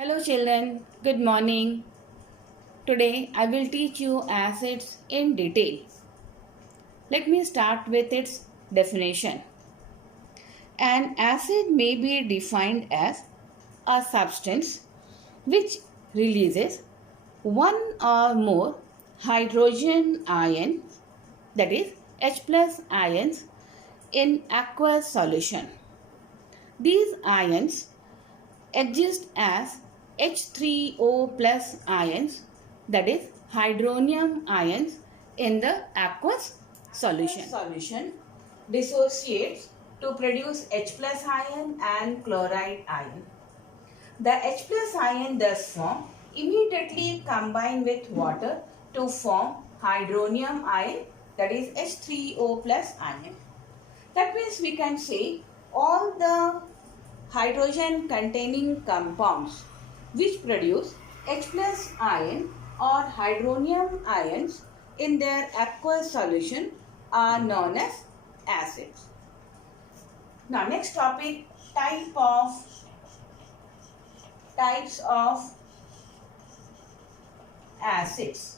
Hello children, good morning. Today I will teach you acids in detail. Let me start with its definition. An acid may be defined as a substance which releases one or more hydrogen ions, that is H plus ions, in aqueous solution. These ions exist as H3O plus ions, that is hydronium ions, in the aqueous solution. Solution dissociates to produce H plus ion and chloride ion. The H plus ion thus form immediately combine with water to form hydronium ion, that is H3O plus ion. That means we can say all the hydrogen containing compounds which produce H plus ion or hydronium ions in their aqueous solution are known as acids. Now next topic, types of acids.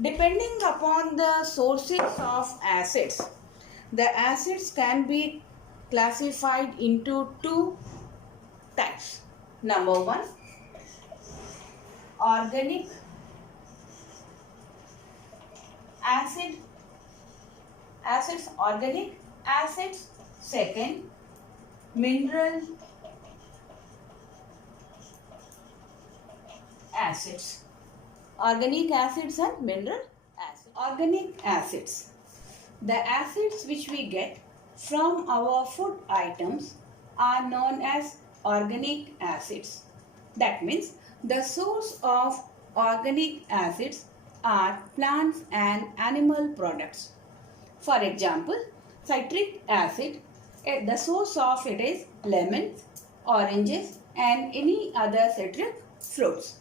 Depending upon the sources of acids, the acids can be classified into two types. Number one, organic organic acids. Second, mineral acids. Organic acids and mineral acids. Organic acids. The acids which we get from our food items are known as organic acids. That means the source of organic acids are plants and animal products. For example, citric acid, the source of it is lemons, oranges and any other citric fruits.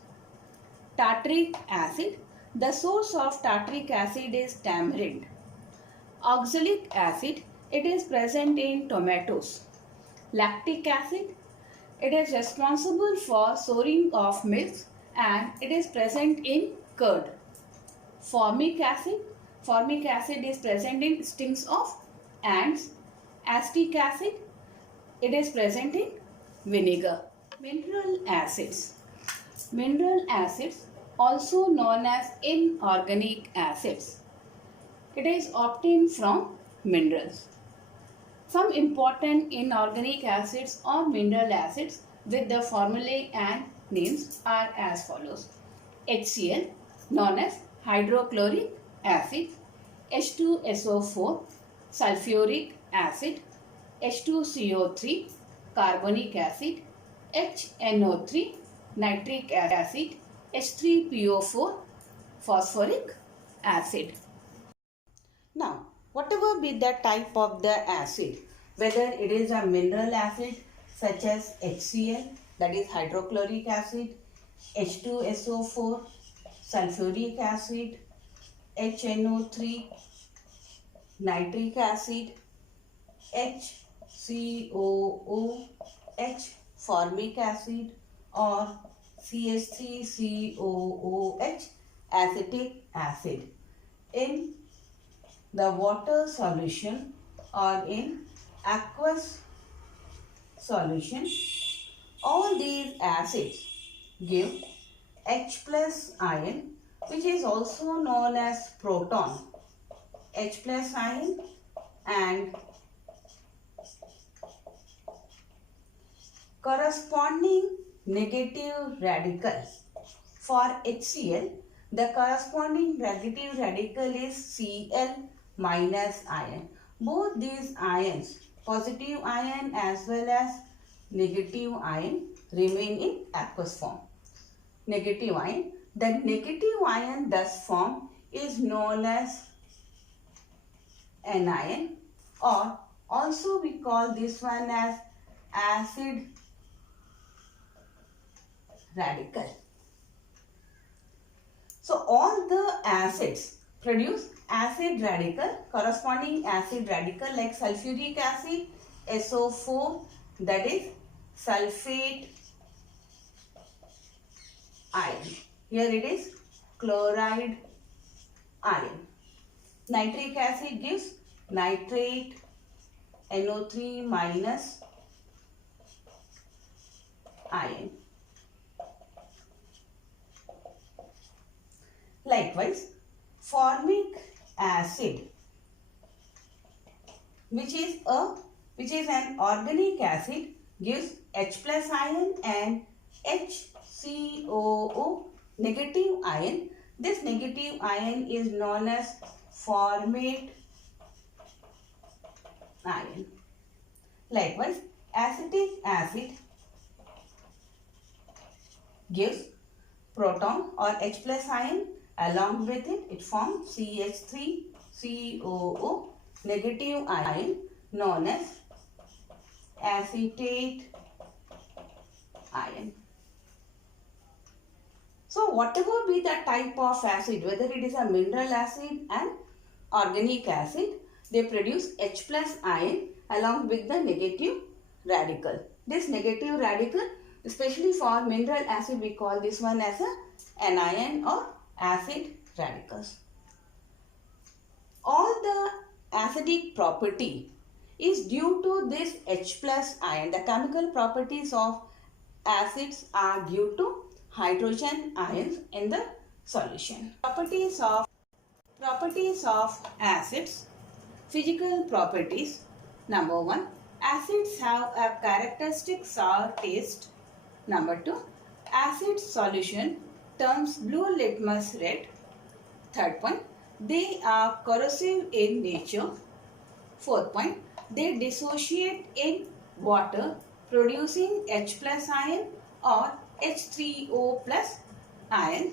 Tartaric acid, the source of tartaric acid is tamarind. Oxalic acid, it is present in tomatoes. Lactic acid, it is responsible for souring of milk and it is present in curd. Formic acid is present in stings of ants. Acetic acid, it is present in vinegar. Mineral acids, also known as inorganic acids. It is obtained from minerals. Some important inorganic acids or mineral acids with the formulae and names are as follows. HCl, known as hydrochloric acid. H2SO4, sulfuric acid. H2CO3, carbonic acid. HNO3, nitric acid. H3PO4, phosphoric acid. Now, whatever be the type of the acid, whether it is a mineral acid such as HCl, that is hydrochloric acid, H2SO4, sulfuric acid, HNO3, nitric acid, HCOOH, formic acid, or CH3COOH, acetic acid, in the water solution or in aqueous solution, all these acids give H plus ion, which is also known as proton, H plus ion, and corresponding negative radical. For HCl, the corresponding negative radical is Cl minus ion. Both these ions, positive ion as well as negative ion, remain in aqueous form. Negative ion. The negative ion thus formed is known as anion, or also we call this one as acid radical. So all the acids produce acid radical, corresponding acid radical, like sulfuric acid, SO4, that is sulfate ion. Here it is chloride ion. Nitric acid gives nitrate NO3 minus ion. Likewise, formic acid, which is an organic acid, gives H plus ion and HCOO negative ion. This negative ion is known as formate ion. Likewise, acetic acid gives proton or H plus ion. Along with it, it forms CH3COO negative ion known as acetate ion. So whatever be the type of acid, whether it is a mineral acid and organic acid, they produce H plus ion along with the negative radical. This negative radical, especially for mineral acid, we call this one as a anion or acid radicals. All the acidic property is due to this H plus ion. The chemical properties of acids are due to hydrogen ions in the solution. Properties of acids. Physical properties. Number 1. Acids have a characteristic sour taste. Number 2. Acid solution turns blue litmus red. Third point. They are corrosive in nature. Fourth point. They dissociate in water producing H plus ion or H3O plus ion.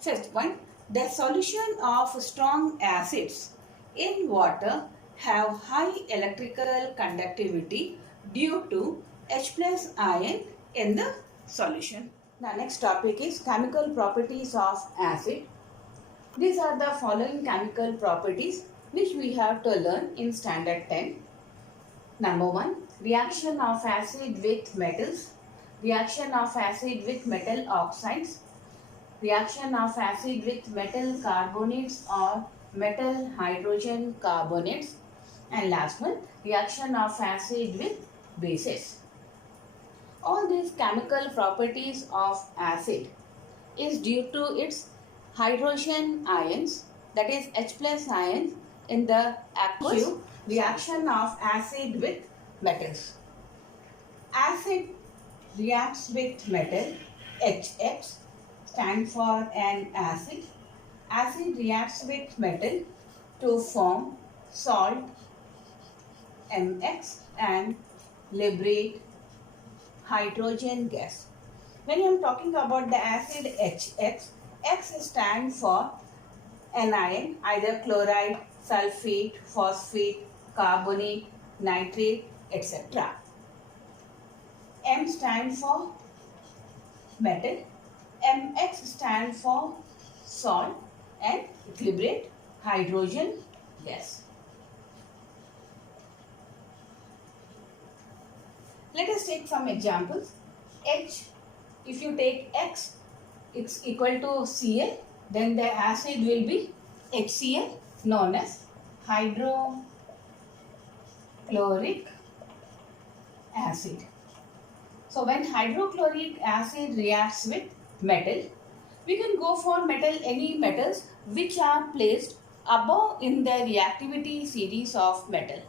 Fifth point. The solution of strong acids in water have high electrical conductivity due to H plus ion in the solution. The next topic is chemical properties of acid. These are the following chemical properties which we have to learn in standard 10. Number 1. Reaction of acid with metals. Reaction of acid with metal oxides. Reaction of acid with metal carbonates or metal hydrogen carbonates. And last one, reaction of acid with bases. All these chemical properties of acid is due to its hydrogen ions, that is H plus ions in the aqueous reaction of acid with metals. Acid reacts with metal, HX stands for an acid. Acid reacts with metal to form salt, MX, and liberate hydrogen gas. When I am talking about the acid HX, X stands for anion, either chloride, sulfate, phosphate, carbonate, nitrate, etc. M stands for metal, MX stands for salt, and equilibrate hydrogen gas. Let us take some examples. H, if you take X, it's equal to Cl, then the acid will be HCl, known as hydrochloric acid. So when hydrochloric acid reacts with metal, we can go for any metals which are placed above in the reactivity series of metal,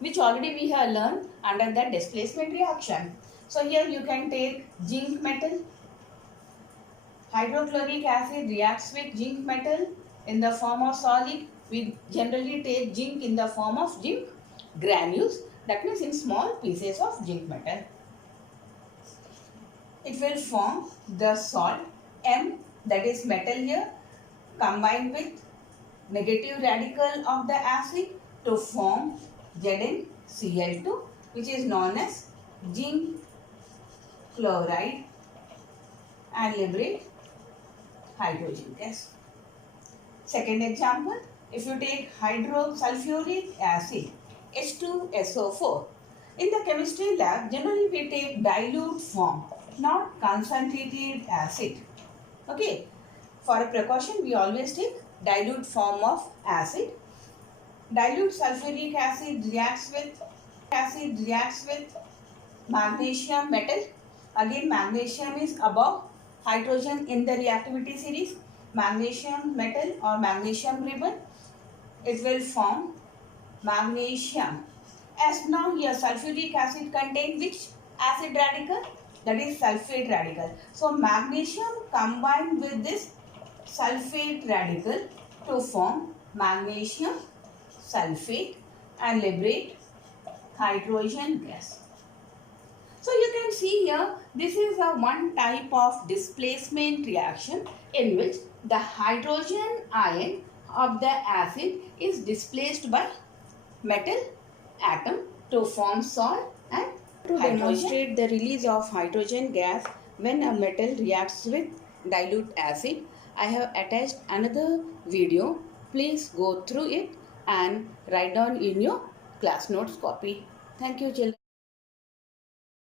which already we have learned under the displacement reaction. So here you can take zinc metal. Hydrochloric acid reacts with zinc metal in the form of solid. We generally take zinc in the form of zinc granules, that means in small pieces of zinc metal. It will form the salt M, that is metal here, combined with negative radical of the acid to form ZnCl2, which is known as zinc chloride, and liberate hydrogen gas. Second example, if you take hydrosulfuric acid, H2SO4. In the chemistry lab, generally we take dilute form. not concentrated acid. Okay. For a precaution, we always take dilute form of acid. Dilute sulfuric acid reacts with magnesium metal. Again, magnesium is above hydrogen in the reactivity series. Magnesium metal or magnesium ribbon. It will form magnesium. As now here sulfuric acid contains which acid radical? That is sulfate radical. So magnesium combined with this sulfate radical to form magnesium sulfate and liberate hydrogen gas. So you can see here, this is a one type of displacement reaction in which the hydrogen ion of the acid is displaced by metal atom to form salt and to demonstrate the release of hydrogen gas when a metal reacts with dilute acid. I have attached another video. Please go through it and write down in your class notes copy. Thank you, children.